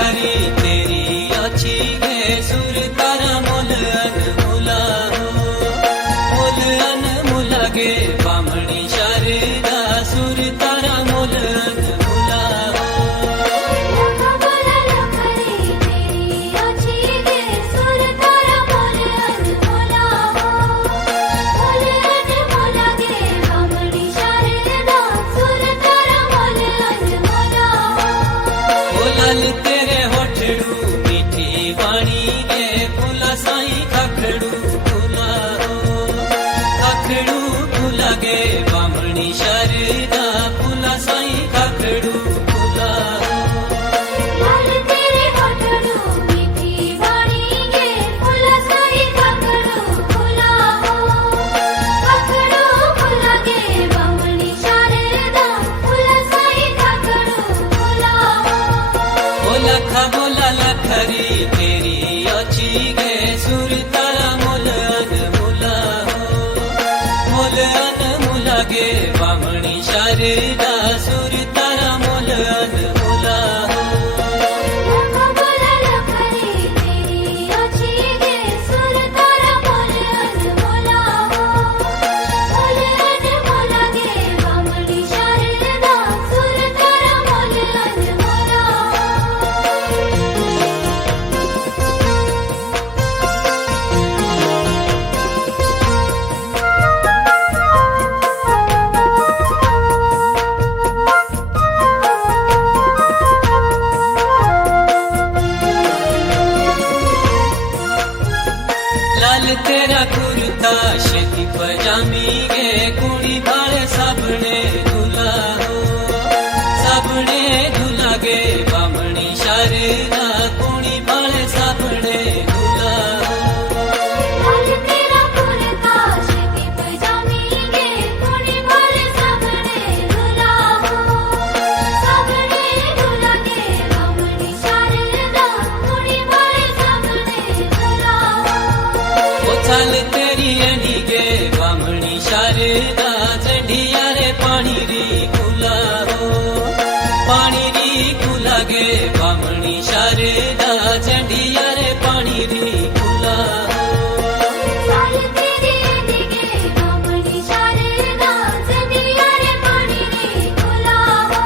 लखरी तेरी अच्छी गे सुर तारा मोल अनमोला हो मोल अनमोला गे बामणी शारदा सुर तारा मोल अनमोला हो लाल तेरे होठड़ू मीठी वाणी गे फूला साई खाखड़ू फूला हो खाखड़ू फूला गे बामणी शारदा फूला साई खाखड़ू फूला हो लाल तेरे होठड़ू मीठी वाणी गे फूला साई खाखड़ू फूला हो खाखड़ू फूला गे बामणी शारदा फूला साई खाखड़ू फूला हो लखा बोला लखरी तेरी अच्छी गे सुर तारा मोल अनमोला हो मोल अनमोला गे बामणी शारदा सुर तारा मोल अनमोला हो बोला लखरी तेरी अच्छी गे सुर तारा मोल अनमोला हो मोल अनमोला गे बामणी शारदा सुर तारा मोल अनमोला हो लाल तेरा कुर्ता शेती पजामी गे कुड़ी बाळे साबणे धुला हो साबणे धुला गे बामणी शारदा कुड़ी बाळे साबणे धुला हो लाल तेरा कुर्ता शेती पजामी गे कुड़ी बाळे साबणे धुला हो साबणे धुला गे बामणी शारदा कुड़ी बाळे साबणे धुला हो ओ चाल तेरी अडी गे बामणी शारदा चढ़िया रे पानी री खुला हो पानी री खुला गे बामणी शारदा चढ़िया रे पानी री खुला हो लाल तेरी अडी गे बामणी शारदा चढ़िया रे पानी रे खुला हो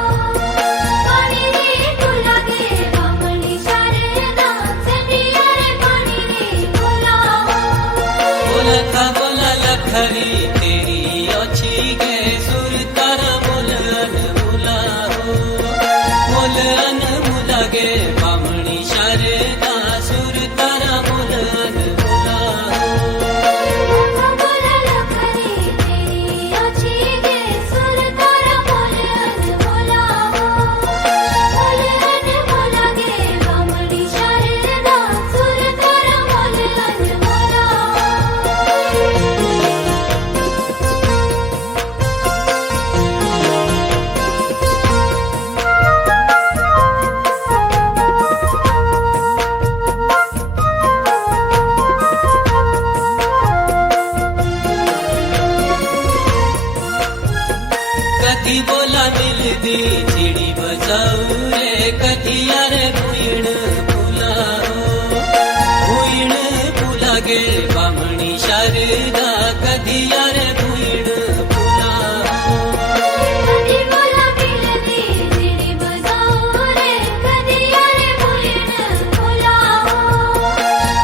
पानी रे खुला गे बामणी शारदा चढ़िया रे पानी रे खुला हो लखा बोला लखरी तेरी अच्छी गे सुर तारा मोल अनमोला हो मोल अनमोला गे बामणी शारदा सुर तारा मोल अनमोला हो बोला लखरी तेरी अच्छी गे सुर तारा मोल अनमोला हो मोल अनमोला गे बामणी शारदा सुर तारा मोल अनमोला हो कधी बोला मिलदी चिड़ी बजाऊ रे कधी यार भुईण फुला हो भुईण फुला गे बामणी शारदा कधी यार भुईण फुला हो कधी बोला मिलदी चिड़ी बजाऊ रे कधी यारे भुईण फुला हो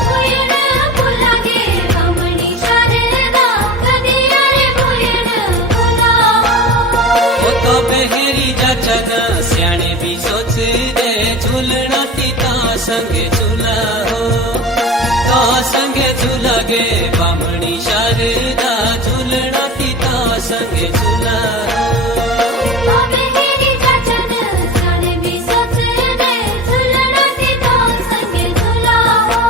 भुईण फुला गे बामणी शारदा कधी यारे भुईण फुला हो तो बहेरी जाचन स्याणे भी सोच दे झूलना ता संगे झूला हो तो संगे झूला गे बामणी शारदा झूलना ता संगे झूला हो बाबेरी जाचन जाने भी सोच दे झूलना तो संगे झूला हो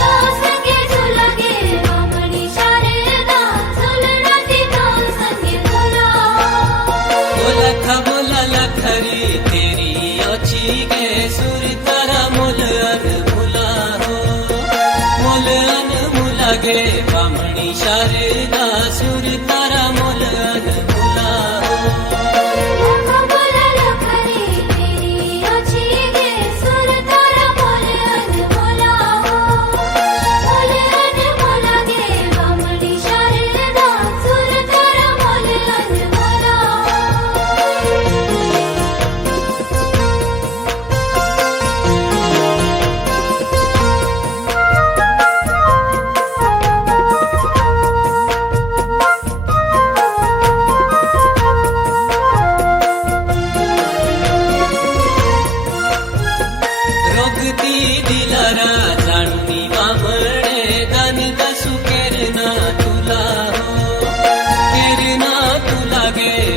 तो संगे झूला गे बामणी शारदा झूलना तो संगे झूला हो बोला लखरी तेरी अच्छी गे सुर तारा मोल अनमोला हो मोल अनमोला गे बामणी शारदा सुर तारा मोल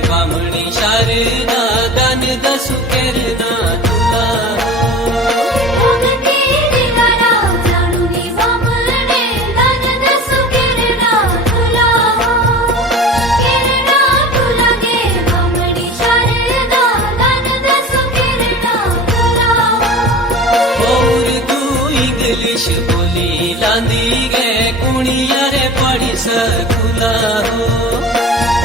बामणी शारदा दान दसु केरना तुला भक्ति दिवारा जाणूनी बामणे दान दसु केरना तुला गे बामणी शारदा दान दसु केरना तुला उर्दू इंग्लिश बोली लांदी गे कुणिया रे पढ़ी सकुला हो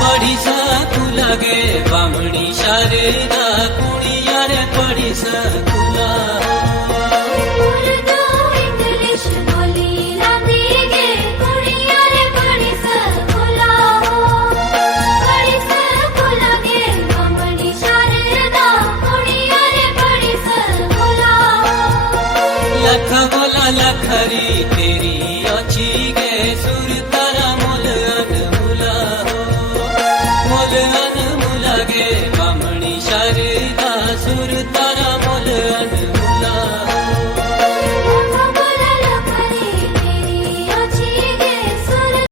पढ़ी सकुला गे बामणी शारदा कुणिया रे पढ़ी सकुला उर्दू इंग्लिश बोली लांदी गे कुड़िया रे पढ़ी सकुला गे बामणी शारदा कुड़िया रे पढ़ी सकुला लख बोला लखरी तेरी अच्छी गे सुर तारा मोल अनमुला हो मोल अनमुला गे बामणी शारदा सुर तारा